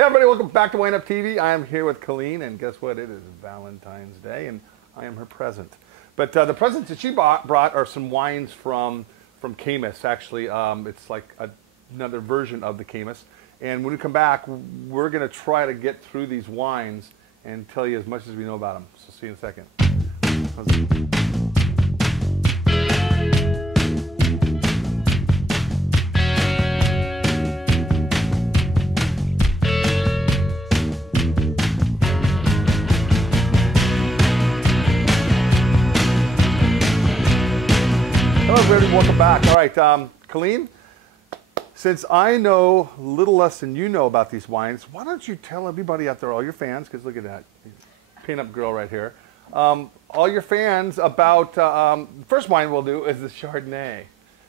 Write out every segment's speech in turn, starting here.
Hey everybody, welcome back to Wine Up TV. I am here with Colleen, and guess what? It is Valentine's Day, and I am her present. But the presents that she brought are some wines from Caymus. Actually, it's like another version of the Caymus. And when we come back, we're going to try to get through these wines and tell you as much as we know about them. So see you in a second. Hello everybody, welcome back. All right, Colleen, since I know a little less than you know about these wines, why don't you tell everybody out there, all your fans, because look at that, pin-up girl right here, all your fans about, the first wine we'll do is the Chardonnay.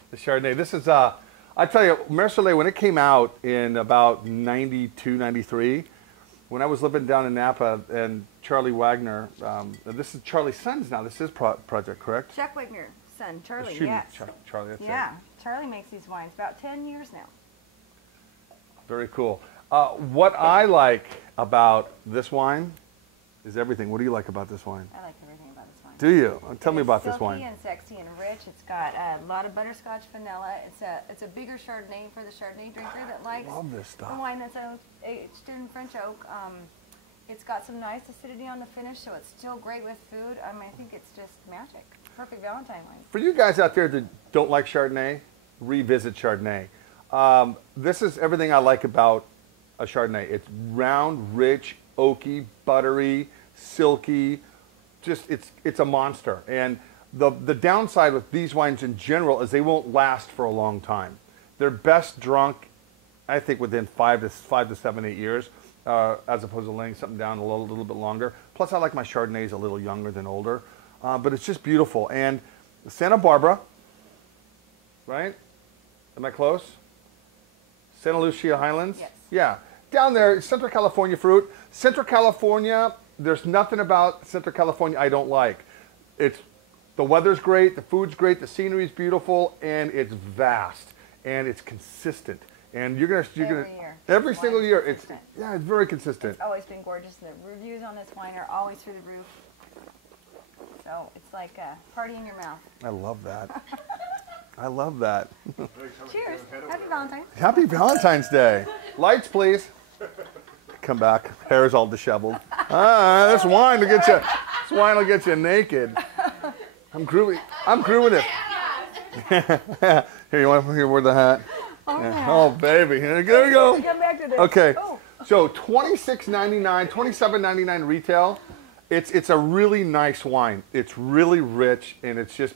The Chardonnay. This is, I tell you, Marseillais, when it came out in about 92, 93, when I was living down in Napa, and Charlie Wagner, this is Charlie's son's now, this is project, correct? Chuck Wagner. Son, Charlie, yes. Charlie, that's yeah. Charlie makes these wines about 10 years now. Very cool. What I like about this wine is everything. What do you like about this wine? I like everything about this wine. Do you? Tell me about this wine. It's silky and sexy and rich. It's got a lot of butterscotch vanilla. It's a bigger Chardonnay for the Chardonnay drinker that likes the wine that's aged in French oak. It's got some nice acidity on the finish, so it's still great with food. I mean, I think it's just magic. Perfect Valentine wine. For you guys out there that don't like Chardonnay, revisit Chardonnay. This is everything I like about a Chardonnay. It's round, rich, oaky, buttery, silky. Just it's a monster. And the downside with these wines in general is they won't last for a long time. They're best drunk, I think, within 5 to 7, 8 years, as opposed to laying something down a little bit longer. Plus, I like my Chardonnays a little younger than older. But it's just beautiful. And Santa Barbara, right? Am I close? Santa Lucia Highlands? Yes. Yeah. Down there, Central California fruit. Central California, there's nothing about Central California I don't like. The weather's great, the food's great, the scenery's beautiful, and it's vast, and it's consistent. And every single year, it's very consistent. It's always been gorgeous. The reviews on this wine are always through the roof. So it's like a party in your mouth. I love that. I love that. Cheers. Happy Valentine's. Happy Valentine's Day. Lights, please. Come back. Hair's all disheveled. This wine will get you. This wine will get you naked. I'm grooving it. Here, you want to wear the hat? Oh, baby. Here we go. Come back to this. Okay. Oh. So $26.99, $27.99 retail. It's a really nice wine. It's really rich, and it's just,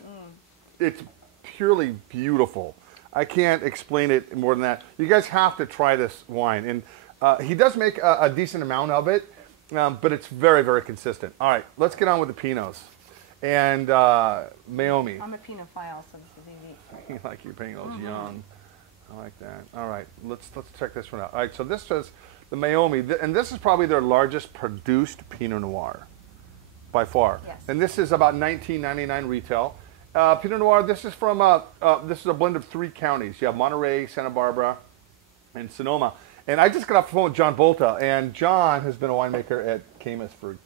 it's purely beautiful. I can't explain it more than that. You guys have to try this wine. And he does make a decent amount of it, but it's very, very consistent. All right, let's get on with the Pinots. And Maomi. I'm a Pinophile, so this is easy. You like your Pinots young. I like that. All right, let's check this one out. All right, so this says the Maomi, and this is probably their largest produced Pinot Noir. By far. Yes. And this is about $19.99 retail. Pinot Noir, this is from, this is a blend of 3 counties. You have Monterey, Santa Barbara, and Sonoma. And I just got off the phone with John Bolta, and John has been a winemaker at Caymus for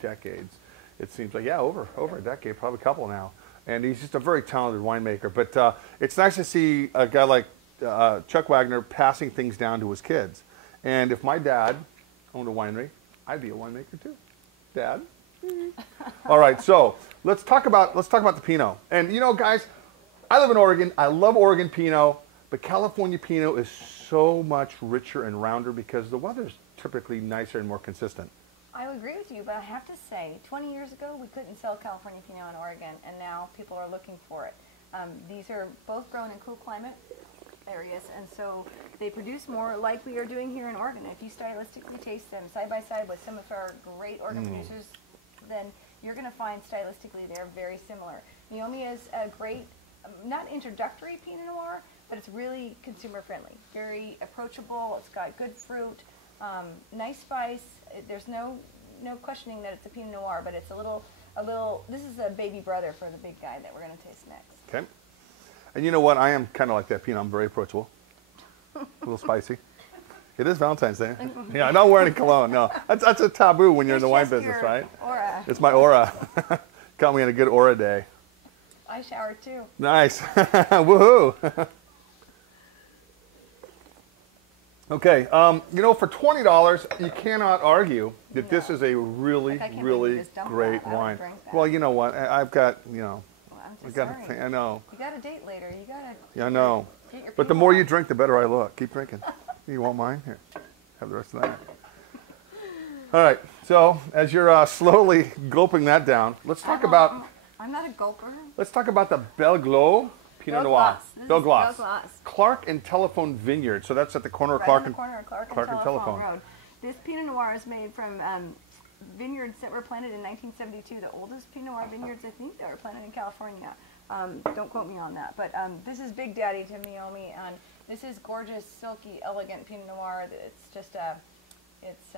decades. It seems like, over a decade, probably a couple now. And he's just a very talented winemaker. But it's nice to see a guy like Chuck Wagner passing things down to his kids. And if my dad owned a winery, I'd be a winemaker too. Dad? All right, so let's talk about the Pinot. And you know, guys, I live in Oregon. I love Oregon Pinot, but California Pinot is so much richer and rounder because the weather's typically nicer and more consistent. I would agree with you, but I have to say, 20 years ago, we couldn't sell California Pinot in Oregon, and now people are looking for it. These are both grown in cool climate areas, and so they produce more like we are doing here in Oregon. If you stylistically taste them side by side with some of our great Oregon producers, then you're going to find stylistically they're very similar. Maomi is a great, not introductory Pinot Noir, but it's really consumer friendly. Very approachable. It's got good fruit, nice spice. There's no questioning that it's a Pinot Noir, but it's a little. This is a baby brother for the big guy that we're going to taste next. Okay. And you know what? I am kind of like that Pinot. I'm very approachable. A little spicy. It is Valentine's Day. Yeah, I'm not wearing cologne. No, that's a taboo when you're in the wine business, right? Aura. It's my aura. Got me on a good aura day. I showered too. Nice. Woohoo. Okay, you know, for $20, you cannot argue that this is a really, Like, I can't believe really you just dumped great that. I would wine. drink that. Well, you know what? I've got, you know, Well, I'm I just got. sorry. I know. You got a date later. You got to. Yeah, I know. Get your But the Pinot more Noir. you drink, the better I look. Keep drinking. You want mine? Here, have the rest of that. All right. So as you're slowly gulping that down, let's talk about. I'm not a gulper. Let's talk about the Belglo Pinot Noir. This is Belglas. Belglas. Clark and Telephone Vineyard. So that's at the corner of Right Clark on and the corner of Clark Clark and and Telephone Telephone. Road. This Pinot Noir is made from vineyards that were planted in 1972. The oldest Pinot Noir vineyards, I think, that were planted in California. Don't quote me on that. But this is Big Daddy to Meiomi, and this is gorgeous, silky, elegant Pinot Noir. It's just it's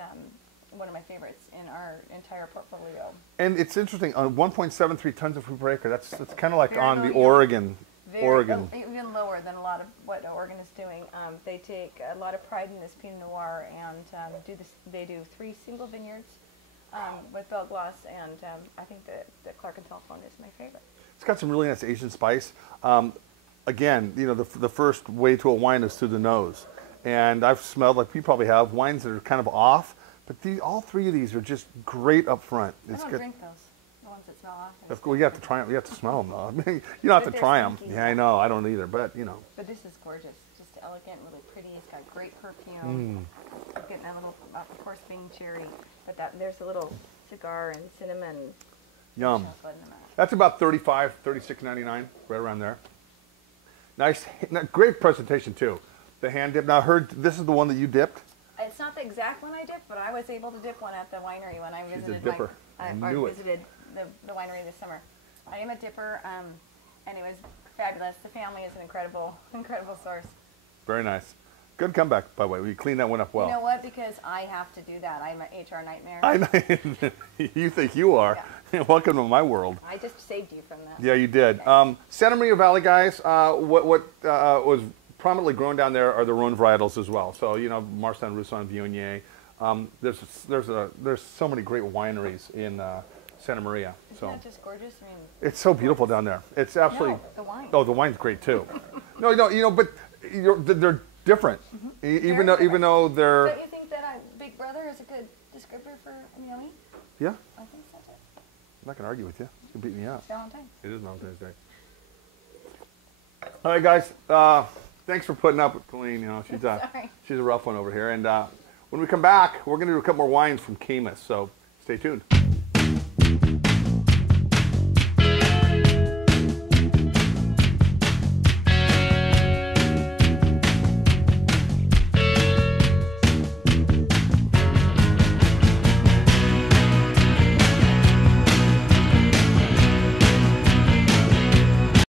one of my favorites in our entire portfolio. And it's interesting, on 1.73 tons of fruit per acre, that's kind of like Very on the low yield. Oregon. Even lower than a lot of what Oregon is doing. They take a lot of pride in this Pinot Noir and they do 3 single vineyards with Belglas, and I think that the Clark and Telephone is my favorite. It's got some really nice Asian spice. Again, you know, the first way to a wine is through the nose. And I've smelled, like you probably have, wines that are kind of off. But all 3 of these are just great up front. I It's don't good. drink those. The ones that smell off. Of course, you have to try them. You have to smell them, though. I mean, you don't have But to try they're them. stinky. Yeah, I know. I don't either. But, you know. But this is gorgeous. Just elegant, really pretty. It's got great perfume. Getting that little, of course, being cherry. But there's a little cigar and cinnamon. Yum. Chocolate in the mouth. That's about $35, $36.99, right around there. Nice. Great presentation, too. The hand dip. Now, I heard this is the one that you dipped. It's not the exact one I dipped, but I was able to dip one at the winery when I She's a visited. dipper. I knew it. Visited the winery this summer. I am a dipper, and it was fabulous. The family is an incredible source. Very nice. Good comeback, by the way. We cleaned that one up well. You know what? Because I have to do that. I'm an HR nightmare. I know. You think you are. Yeah. Welcome to my world. I just saved you from that. Yeah, you did. Santa Maria Valley, guys, what was prominently grown down there are the Rhone varietals as well. So, you know, Marsan, Roussan, Viognier. There's so many great wineries in Santa Maria. Isn't that just gorgeous? I mean, it's so beautiful down there. It's absolutely. no, the wine. Oh, the wine's great too. No, you know, but they're different. Even though they're. Don't you think that Big Brother is a good descriptor for Meiomi? Yeah. I think so too. I'm not gonna argue with you. You can beat me up. It's Valentine's. It is Valentine's Day. All right, guys. Thanks for putting up with Colleen. You know, she's a rough one over here. And when we come back, we're going to do a couple more wines from Caymus. So stay tuned.